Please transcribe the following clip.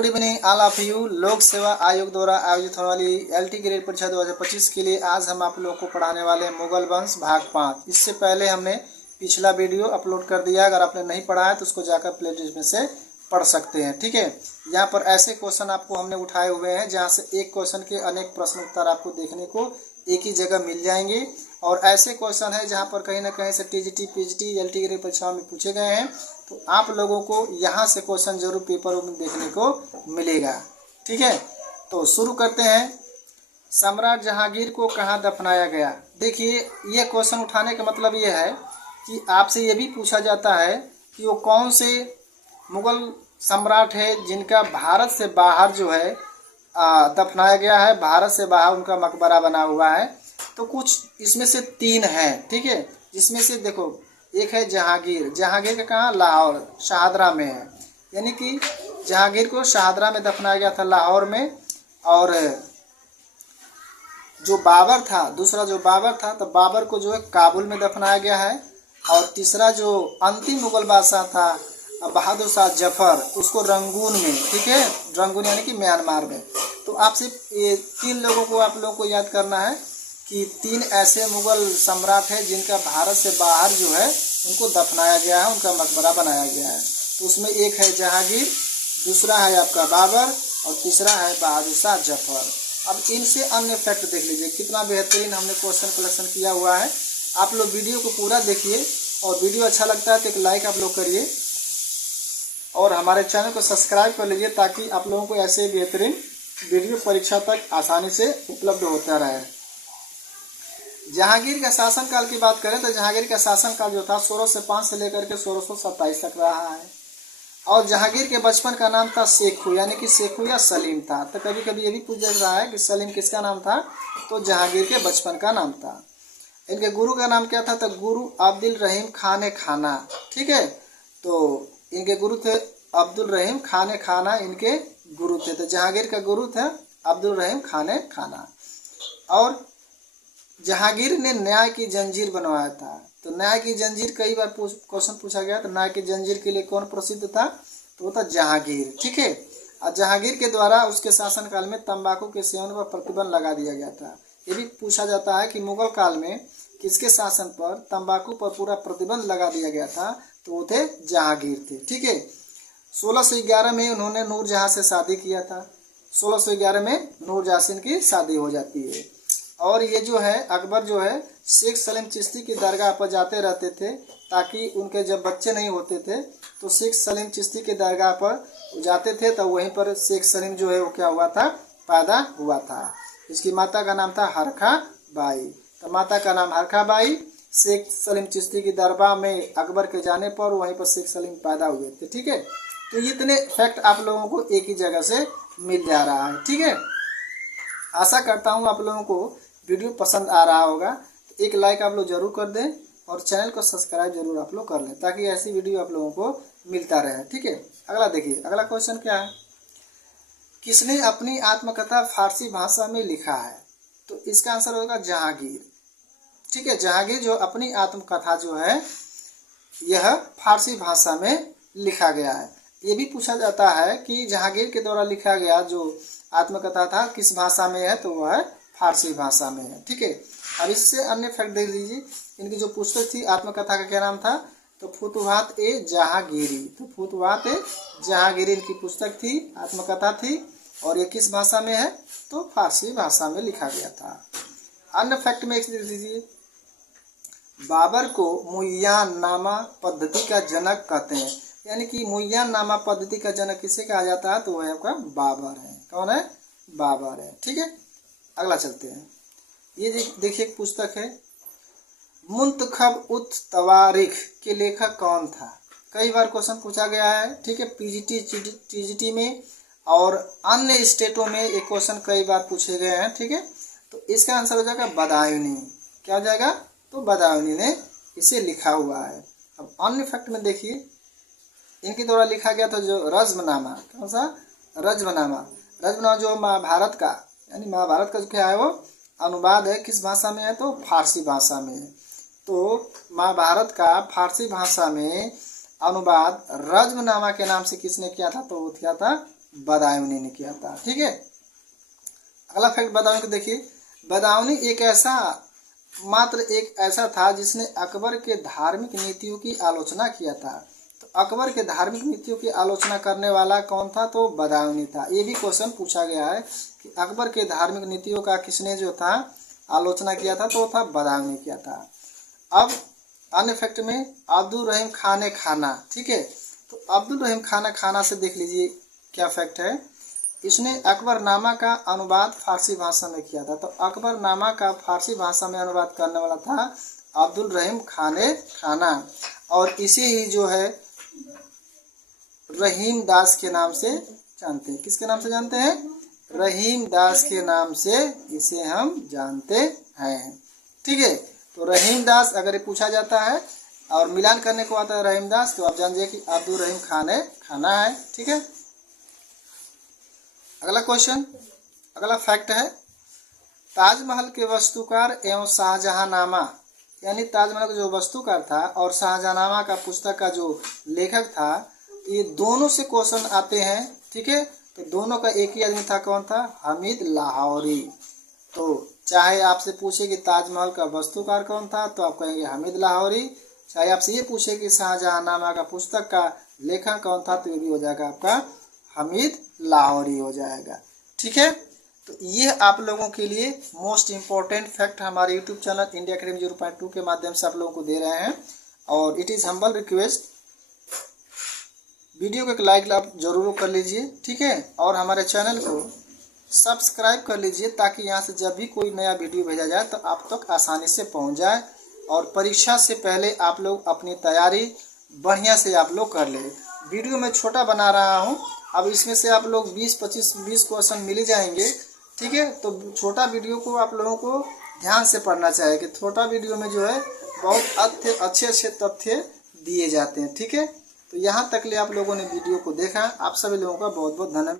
Good evening all of you. लोक सेवा आयोग द्वारा आयोजित होने वाली एलटी ग्रेड परीक्षा 2025 के लिए आज हम आप लोगों को पढ़ाने वाले हैं मुगल वंश भाग 5। इससे पहले हमने पिछला वीडियो अपलोड कर दिया, अगर आपने नहीं पढ़ा है तो उसको जाकर प्ले लिस्ट में से पढ़ सकते हैं। ठीक है, यहाँ पर ऐसे क्वेश्चन आपको हमने उठाए हुए हैं जहाँ से एक क्वेश्चन के अनेक प्रश्न उत्तर आपको देखने को एक ही जगह मिल जाएंगे, और ऐसे क्वेश्चन है जहाँ पर कहीं ना कहीं से टीजीटी पीजीटी एलटी ग्रेड परीक्षाओं में पूछे गए हैं, तो आप लोगों को यहाँ से क्वेश्चन जरूर पेपर में देखने को मिलेगा। ठीक है, तो शुरू करते हैं। सम्राट जहांगीर को कहाँ दफनाया गया? देखिए, ये क्वेश्चन उठाने का मतलब ये है कि आपसे ये भी पूछा जाता है कि वो कौन से मुगल सम्राट है जिनका भारत से बाहर जो है दफनाया गया है, भारत से बाहर उनका मकबरा बना हुआ है। तो कुछ इसमें से 3 हैं। ठीक है, जिसमें से देखो, एक है जहांगीर। जहांगीर का कहाँ? लाहौर शाहदरा में है, यानी कि जहांगीर को शाहदरा में दफनाया गया था, लाहौर में। और जो बाबर था, दूसरा जो बाबर था, तो बाबर को जो है काबुल में दफनाया गया है। और तीसरा जो अंतिम मुगल बादशाह था बहादुर शाह जफर, उसको रंगून में, ठीक है, रंगून यानी कि म्यांमार में। तो आपसे ये 3 लोगों को आप लोगों को याद करना है कि 3 ऐसे मुगल सम्राट हैं जिनका भारत से बाहर जो है उनको दफनाया गया है, उनका मकबरा बनाया गया है। तो उसमें एक है जहांगीर, दूसरा है आपका बाबर, और तीसरा है बहादुर शाह जफर। अब इनसे अन्य फैक्ट देख लीजिए, कितना बेहतरीन हमने क्वेश्चन कलेक्शन किया हुआ है। आप लोग वीडियो को पूरा देखिए, और वीडियो अच्छा लगता है तो एक लाइक आप लोग करिए, और हमारे चैनल को सब्सक्राइब कर लीजिए ताकि आप लोगों को ऐसे बेहतरीन वीडियो परीक्षा तक आसानी से उपलब्ध होता रहे। जहांगीर का शासनकाल की बात करें तो जहांगीर का शासनकाल जो था 1605 से लेकर के 1627 तक रहा है। और जहांगीर के बचपन का नाम था शेखू, यानी कि शेखू या सलीम था। तो कभी कभी ये भी पूछा रहा है कि सलीम किसका नाम था, तो जहांगीर के बचपन का नाम था। इनके गुरु का नाम क्या था, तो गुरु अब्दुल रहीम खान खाना। ठीक है, तो इनके गुरु थे अब्दुल रहीम खान खाना, इनके गुरु थे। तो जहांगीर का गुरु थे अब्दुल रहीम खान खाना। और जहांगीर ने न्याय की जंजीर बनवाया था। तो न्याय की जंजीर कई बार क्वेश्चन पूछा गया, तो न्याय की जंजीर के लिए कौन प्रसिद्ध था, तो वो था जहांगीर। ठीक है, और जहांगीर के द्वारा उसके शासनकाल में तंबाकू के सेवन पर प्रतिबंध लगा दिया गया था। ये भी पूछा जाता है कि मुगल काल में किसके शासन पर तंबाकू पर पूरा प्रतिबंध लगा दिया गया था, तो वो थे जहांगीर थे। ठीक है, 1611 में उन्होंने नूरजहां से शादी किया था। 1611 में नूरजहां से इनकी शादी हो जाती है। और ये जो है अकबर जो है शेख सलीम चिश्ती की दरगाह पर जाते रहते थे, ताकि उनके जब बच्चे नहीं होते थे तो शेख सलीम चिश्ती के दरगाह पर जाते थे, तो वहीं पर शेख सलीम जो है वो क्या हुआ था, पैदा हुआ था। इसकी माता का नाम था हरखा बाई। तो माता का नाम हरखा बाई, शेख सलीम चिश्ती की दरबार में अकबर के जाने पर वहीं पर शेख सलीम पैदा हुए थे। ठीक है, तो इतने फैक्ट आप लोगों को एक ही जगह से मिल जा रहा है। ठीक है, आशा करता हूँ आप लोगों को वीडियो पसंद आ रहा होगा। तो एक लाइक आप लोग जरूर कर दें, और चैनल को सब्सक्राइब जरूर आप लोग कर लें, ताकि ऐसी वीडियो आप लोगों को मिलता रहे। ठीक है, अगला देखिए, अगला क्वेश्चन क्या है, किसने अपनी आत्मकथा फारसी भाषा में लिखा है? तो इसका आंसर होगा जहांगीर। ठीक है, जहांगीर जो अपनी आत्मकथा जो है यह फारसी भाषा में लिखा गया है। ये भी पूछा जाता है कि जहांगीर के द्वारा लिखा गया जो आत्मकथा था किस भाषा में है, तो वह है फारसी भाषा में है। ठीक है, अब इससे अन्य फैक्ट देख लीजिए, इनकी जो पुस्तक थी आत्मकथा का क्या नाम था, तो फुतुहात ए जहांगीरी। तो फुतुहात ए जहांगीरी इनकी पुस्तक थी, आत्मकथा थी, और ये किस भाषा में है, तो फारसी भाषा में लिखा गया था। अन्य फैक्ट में एक देख लीजिए, बाबर को मुय्यान नामा पद्धति का जनक कहते हैं, यानी कि मुय्यान नामा पद्धति का जनक किसे कहा जाता है, तो वह आपका बाबर है। कौन है? बाबर है। ठीक है, अगला चलते हैं। ये देखिए एक पुस्तक है, मुंतखब उत तवारीख के लेखक कौन था? कई बार क्वेश्चन पूछा गया है। ठीक है, पीजीटी टीजीटी में और अन्य स्टेटों में एक क्वेश्चन कई बार पूछे गए हैं। ठीक है, तो इसका आंसर हो जाएगा बदायूनी। क्या हो जाएगा, तो बदायूनी ने इसे लिखा हुआ है। अब अन्य फैक्ट में देखिए, इनके द्वारा लिखा गया था जो रज्मनामा। कौन सा? रज्मनामा। रज्मनामा जो महाभारत का, यानी महाभारत का जो क्या है वो अनुवाद है, किस भाषा में है, तो फारसी भाषा में है। तो महाभारत का फारसी भाषा में अनुवाद रज्मनामा के नाम से किसने किया था, तो वो किया था बदायूनी ने किया था। ठीक है, अगला फैक्ट बदायूनी को देखिए। बदायूनी मात्र एक ऐसा था जिसने अकबर के धार्मिक नीतियों की आलोचना किया था। तो अकबर के धार्मिक नीतियों की आलोचना करने वाला कौन था? तो बदायूनी था। ये भी क्वेश्चन पूछा गया है कि अकबर के धार्मिक नीतियों का किसने जो था आलोचना किया था? तो था बदायूनी किया था। अब अन्य फैक्ट में अब्दुल रहीम खान खाना। ठीक है, तो अब्दुल रहीम खाना से देख लीजिए क्या फैक्ट है। इसने अकबरनामा का अनुवाद फारसी भाषा में किया था। तो अकबरनामा का फारसी भाषा में अनुवाद करने वाला था अब्दुल रहीम खाना, और इसे ही जो है रहीम दास के नाम से जानते हैं। किसके नाम से जानते हैं? रहीम दास के नाम से इसे हम जानते हैं। ठीक है, तो रहीम दास अगर ये पूछा जाता है और मिलान करने को आता है रहीम दास, तो आप जानिए कि अब्दुल रहीम खाना है। ठीक है, अगला क्वेश्चन, अगला फैक्ट है ताजमहल के वास्तुकार एवं शाहजहांनामा, यानी ताजमहल का जो वास्तुकार था और शाहजहांनामा का पुस्तक का जो लेखक था, ये दोनों से क्वेश्चन आते हैं। ठीक है, तो दोनों का एक ही आदमी था। कौन था? हामिद लाहौरी। तो चाहे आपसे पूछे कि ताजमहल का वास्तुकार कौन था, तो आप कहेंगे हामिद लाहौरी। चाहे आपसे ये पूछे कि शाहजहांनामा का पुस्तक का लेखक कौन था, तो ये भी हो जाएगा आपका हामिद लाहौरी हो जाएगा। ठीक है, तो ये आप लोगों के लिए मोस्ट इम्पोर्टेंट फैक्ट हमारे यूट्यूब चैनल इंडिया अकेडमी 0.2 के माध्यम से आप लोगों को दे रहे हैं। और it is humble request, video को एक लाइक आप जरूर कर लीजिए। ठीक है, और हमारे चैनल को सब्सक्राइब कर लीजिए ताकि यहाँ से जब भी कोई नया वीडियो भेजा जाए तो आप तक आसानी से पहुँच जाए। और परीक्षा से पहले आप लोग अपनी तैयारी बढ़िया से आप लोग कर लें। वीडियो मैं छोटा बना रहा हूँ, अब इसमें से आप लोग 20 क्वेश्चन मिल ही जाएंगे। ठीक है, तो छोटा वीडियो को आप लोगों को ध्यान से पढ़ना चाहिए कि छोटा वीडियो में जो है बहुत अच्छे तथ्य दिए जाते हैं। ठीक है, तो यहाँ तक ले आप लोगों ने वीडियो को देखा, आप सभी लोगों का बहुत बहुत धन्यवाद।